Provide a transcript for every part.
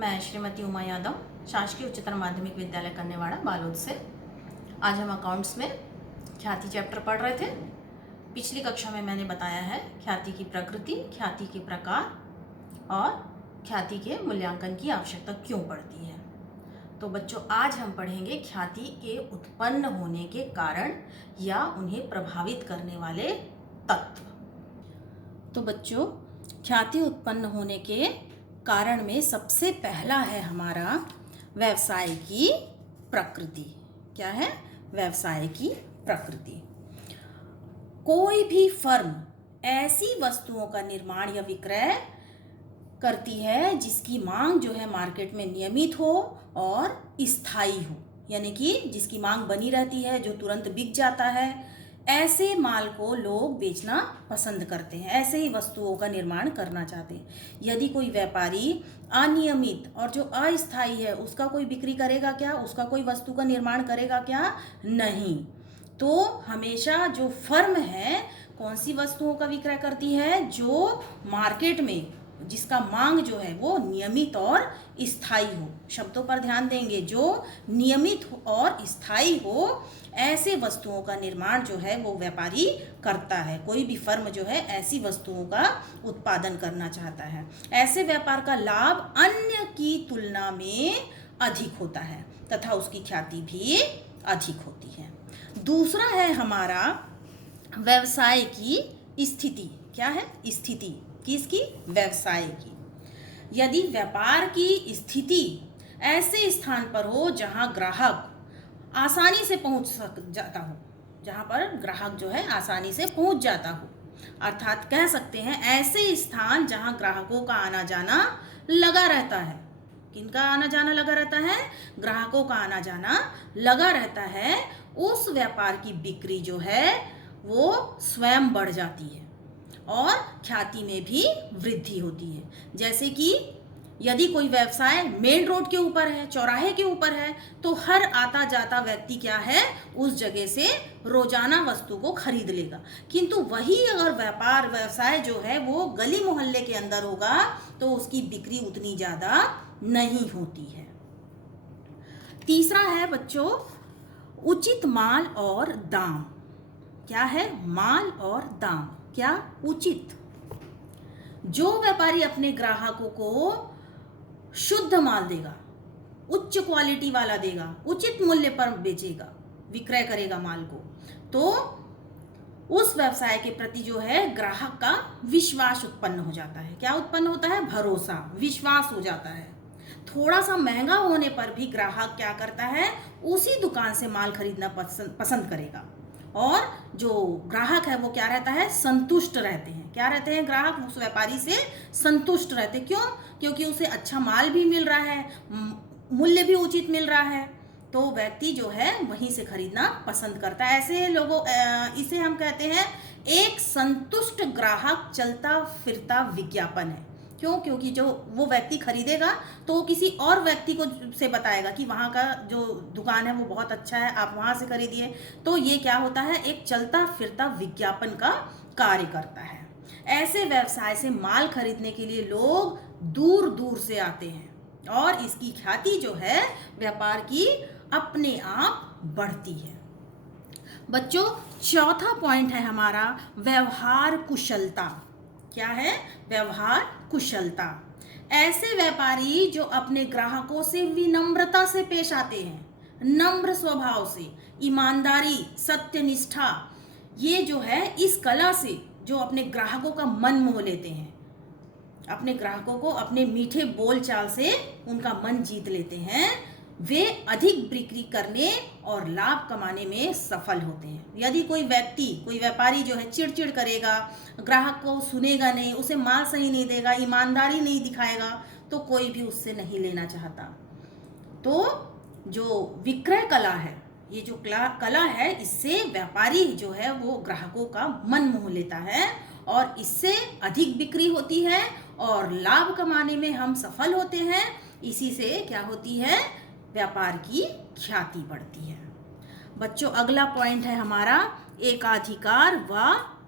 मैं श्रीमती उमा यादव, शासकीय उच्चतर माध्यमिक विद्यालय कन्यावाड़ा बालोद से। आज हम अकाउंट्स में ख्याति चैप्टर पढ़ रहे थे। पिछली कक्षा में मैंने बताया है ख्याति की प्रकृति, ख्याति के प्रकार और ख्याति के मूल्यांकन की आवश्यकता क्यों पड़ती है। तो बच्चों, आज हम पढ़ेंगे ख्याति के उत्पन्न होने के कारण या उन्हें प्रभावित करने वाले तत्व। तो बच्चों, ख्याति उत्पन्न होने के कारण में सबसे पहला है हमारा व्यवसाय की प्रकृति। क्या है? व्यवसाय की प्रकृति। कोई भी फर्म ऐसी वस्तुओं का निर्माण या विक्रय करती है जिसकी मांग जो है मार्केट में नियमित हो और स्थायी हो, यानी कि जिसकी मांग बनी रहती है, जो तुरंत बिक जाता है। ऐसे माल को लोग बेचना पसंद करते हैं, ऐसे ही वस्तुओं का निर्माण करना चाहते हैं। यदि कोई व्यापारी अनियमित और जो अस्थायी है उसका कोई बिक्री करेगा क्या? उसका कोई वस्तु का निर्माण करेगा क्या? नहीं। तो हमेशा जो फर्म है कौन सी वस्तुओं का विक्रय करती है? जो मार्केट में जिसका मांग जो है वो नियमित और स्थायी हो। शब्दों पर ध्यान देंगे, जो नियमित और स्थायी हो, ऐसे वस्तुओं का निर्माण जो है वो व्यापारी करता है। कोई भी फर्म जो है ऐसी वस्तुओं का उत्पादन करना चाहता है। ऐसे व्यापार का लाभ अन्य की तुलना में अधिक होता है तथा उसकी ख्याति भी अधिक होती है। दूसरा है हमारा व्यवसाय की स्थिति। क्या है? स्थिति किसकी? व्यवसाय की। यदि व्यापार की स्थिति ऐसे स्थान पर हो जहां ग्राहक आसानी से पहुंच जाता हो, जहां पर ग्राहक जो है आसानी से पहुंच जाता हो, अर्थात कह सकते हैं ऐसे स्थान जहां ग्राहकों का आना जाना लगा रहता है। किनका आना जाना लगा रहता है? ग्राहकों का आना जाना लगा रहता है। उस व्यापार की बिक्री जो है वो स्वयं बढ़ जाती है और ख्याति में भी वृद्धि होती है। जैसे कि यदि कोई व्यवसाय मेन रोड के ऊपर है, चौराहे के ऊपर है, तो हर आता जाता व्यक्ति क्या है, उस जगह से रोजाना वस्तु को खरीद लेगा। किंतु वही अगर व्यवसाय जो है वो गली मोहल्ले के अंदर होगा तो उसकी बिक्री उतनी ज़्यादा नहीं होती है। तीसरा है बच्चों उचित माल और दाम। क्या है? माल और दाम। क्या? उचित। जो व्यापारी अपने ग्राहकों को शुद्ध माल देगा, उच्च क्वालिटी वाला देगा, उचित मूल्य पर बेचेगा, विक्रय करेगा माल को, तो उस व्यवसाय के प्रति जो है ग्राहक का विश्वास उत्पन्न हो जाता है। क्या उत्पन्न होता है? भरोसा, विश्वास हो जाता है। थोड़ा सा महंगा होने पर भी ग्राहक क्या करता है? उसी दुकान से माल खरीदना पसंद करेगा। और जो ग्राहक है वो क्या रहता है? संतुष्ट रहते हैं। क्या रहते हैं? ग्राहक उस व्यापारी से संतुष्ट रहते हैं। क्यों? क्योंकि उसे अच्छा माल भी मिल रहा है, मूल्य भी उचित मिल रहा है, तो व्यक्ति जो है वहीं से खरीदना पसंद करता है। ऐसे लोगों इसे हम कहते हैं एक संतुष्ट ग्राहक चलता फिरता विज्ञापन है। क्यों? क्योंकि जो वो व्यक्ति खरीदेगा तो वो किसी और व्यक्ति को से बताएगा कि वहाँ का जो दुकान है वो बहुत अच्छा है, आप वहाँ से खरीदिए। तो ये क्या होता है? एक चलता फिरता विज्ञापन का कार्य करता है। ऐसे व्यवसाय से माल खरीदने के लिए लोग दूर दूर से आते हैं और इसकी ख्याति जो है व्यापार की अपने आप बढ़ती है। बच्चों, चौथा पॉइंट है हमारा व्यवहार कुशलता। क्या है? व्यवहार कुशलता। ऐसे व्यापारी जो अपने ग्राहकों से विनम्रता से पेश आते हैं, नम्र स्वभाव से, ईमानदारी, सत्यनिष्ठा, ये जो है इस कला से जो अपने ग्राहकों का मन मोह लेते हैं, अपने ग्राहकों को अपने मीठे बोलचाल से उनका मन जीत लेते हैं, वे अधिक बिक्री करने और लाभ कमाने में सफल होते हैं। यदि कोई व्यापारी जो है चिड़चिड़ करेगा, ग्राहक को सुनेगा नहीं, उसे माल सही नहीं देगा, ईमानदारी नहीं दिखाएगा, तो कोई भी उससे नहीं लेना चाहता। तो जो विक्रय कला है, ये जो कला है, इससे व्यापारी जो है वो ग्राहकों का मन मोह लेता है और इससे अधिक बिक्री होती है और लाभ कमाने में हम सफल होते हैं। इसी से क्या होती है? व्यापार की ख्याति बढ़ती है। बच्चों, अगला पॉइंट है हमारा एकाधिकार व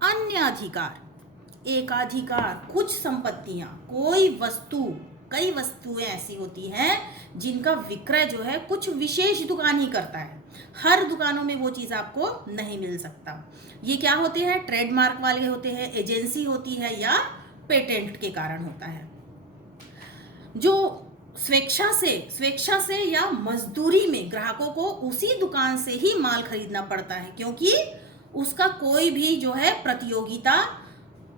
अन्य अधिकार। एकाधिकार, कुछ संपत्तियां, कोई वस्तु कई वस्तुएं ऐसी होती हैं जिनका विक्रय जो है कुछ विशेष दुकान ही करता है। हर दुकानों में वो चीज़ आपको नहीं मिल सकता। ये क्या होते हैं? ट्रेडमार्क वाले होते हैं, एजेंसी होती है, या पेटेंट के कारण होता है। जो स्वेच्छा से या मजदूरी में ग्राहकों को उसी दुकान से ही माल खरीदना पड़ता है, क्योंकि उसका कोई भी जो है प्रतियोगिता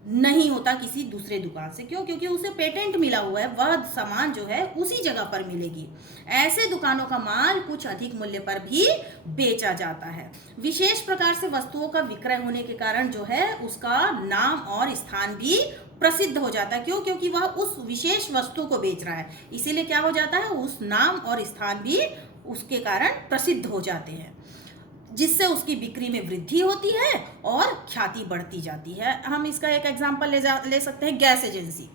नहीं होता किसी दूसरे दुकान से। क्यों? क्योंकि उसे पेटेंट मिला हुआ है, वह सामान जो है उसी जगह पर मिलेगी। ऐसे दुकानों का माल कुछ अधिक मूल्य पर भी बेचा जाता है। विशेष प्रकार से वस्तुओं का विक्रय होने के कारण जो है उसका नाम और स्थान भी प्रसिद्ध हो जाता है। क्यों? क्योंकि वह उस विशेष वस्तु को बेच रहा है, इसीलिए क्या हो जाता है, उस नाम और स्थान भी उसके कारण प्रसिद्ध हो जाते हैं, जिससे उसकी बिक्री में वृद्धि होती है और ख्याति बढ़ती जाती है। हम इसका एक एग्जांपल ले सकते हैं, गैस एजेंसी।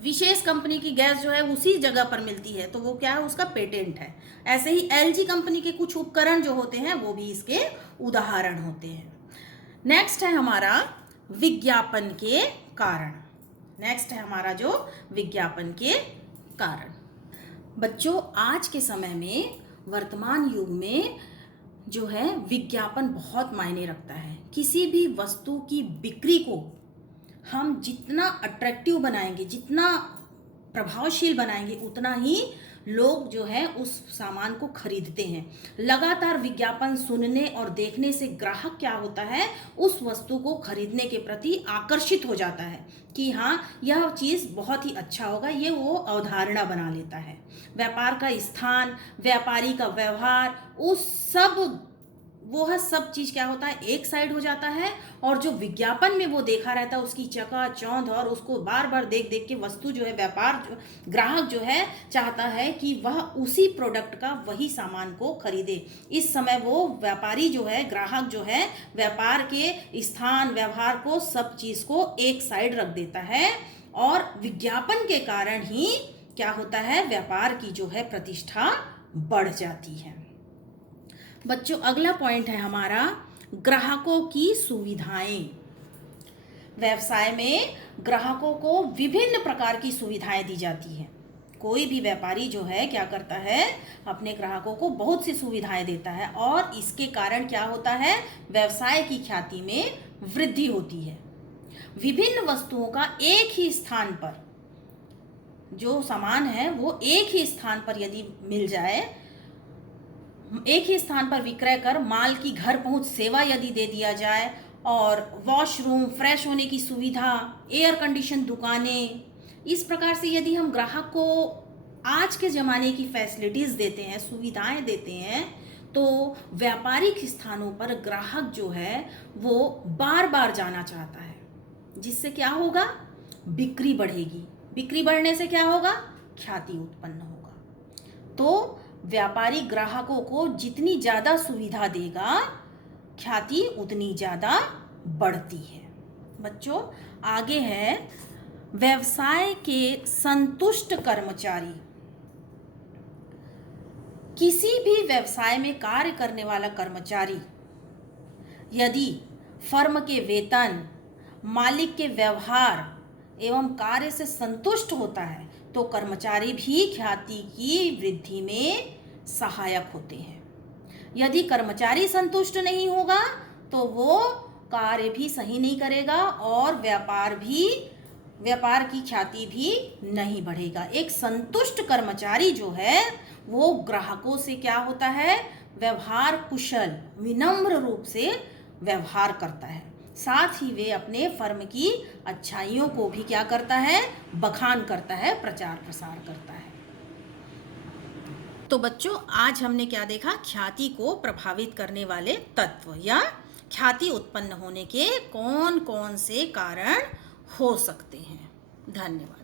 विशेष कंपनी की गैस जो है उसी जगह पर मिलती है, तो वो क्या है, उसका पेटेंट है। ऐसे ही एलजी कंपनी के कुछ उपकरण जो होते हैं वो भी इसके उदाहरण होते हैं। नेक्स्ट है हमारा विज्ञापन के कारण। विज्ञापन के कारण। बच्चों, आज के समय में, वर्तमान युग में जो है विज्ञापन बहुत मायने रखता है। किसी भी वस्तु की बिक्री को हम जितना अट्रैक्टिव बनाएंगे, जितना प्रभावशील बनाएंगे, उतना ही लोग जो है उस सामान को खरीदते हैं। लगातार विज्ञापन सुनने और देखने से ग्राहक क्या होता है, उस वस्तु को खरीदने के प्रति आकर्षित हो जाता है कि हाँ, यह चीज़ बहुत ही अच्छा होगा, ये वो अवधारणा बना लेता है। व्यापार का स्थान, व्यापारी का व्यवहार, वह सब चीज़ क्या होता है, एक साइड हो जाता है, और जो विज्ञापन में वो देखा रहता है उसकी चकाचौंध, और उसको बार बार देख देख के वस्तु जो है, ग्राहक जो है चाहता है कि वह उसी प्रोडक्ट का, वही सामान को खरीदे। इस समय वो व्यापारी जो है, ग्राहक जो है, व्यापार के स्थान, व्यवहार को, सब चीज़ को एक साइड रख देता है, और विज्ञापन के कारण ही क्या होता है, व्यापार की जो है प्रतिष्ठा बढ़ जाती है। बच्चों, अगला पॉइंट है हमारा ग्राहकों की सुविधाएं। व्यवसाय में ग्राहकों को विभिन्न प्रकार की सुविधाएं दी जाती है। कोई भी व्यापारी जो है क्या करता है, अपने ग्राहकों को बहुत सी सुविधाएं देता है, और इसके कारण क्या होता है, व्यवसाय की ख्याति में वृद्धि होती है। विभिन्न वस्तुओं का एक ही स्थान पर, जो सामान है वो एक ही स्थान पर यदि मिल जाए, एक ही स्थान पर विक्रय कर माल की घर पहुंच सेवा यदि दे दिया जाए, और वॉशरूम, फ्रेश होने की सुविधा, एयर कंडीशन दुकानें, इस प्रकार से यदि हम ग्राहक को आज के ज़माने की फैसिलिटीज़ देते हैं, सुविधाएं देते हैं, तो व्यापारिक स्थानों पर ग्राहक जो है वो बार बार जाना चाहता है, जिससे क्या होगा, बिक्री बढ़ेगी। बिक्री बढ़ने से क्या होगा, ख्याति उत्पन्न होगा। तो व्यापारी ग्राहकों को जितनी ज़्यादा सुविधा देगा, ख्याति उतनी ज़्यादा बढ़ती है। बच्चों, आगे है व्यवसाय के संतुष्ट कर्मचारी। किसी भी व्यवसाय में कार्य करने वाला कर्मचारी यदि फर्म के वेतन, मालिक के व्यवहार एवं कार्य से संतुष्ट होता है, तो कर्मचारी भी ख्याति की वृद्धि में सहायक होते हैं। यदि कर्मचारी संतुष्ट नहीं होगा तो वो कार्य भी सही नहीं करेगा, और व्यापार की ख्याति भी नहीं बढ़ेगा। एक संतुष्ट कर्मचारी जो है वो ग्राहकों से क्या होता है, व्यवहार कुशल, विनम्र रूप से व्यवहार करता है। साथ ही वे अपने फर्म की अच्छाइयों को भी क्या करता है, बखान करता है, प्रचार प्रसार करता है। तो बच्चों, आज हमने क्या देखा, ख्याति को प्रभावित करने वाले तत्व या ख्याति उत्पन्न होने के कौन कौन से कारण हो सकते हैं। धन्यवाद।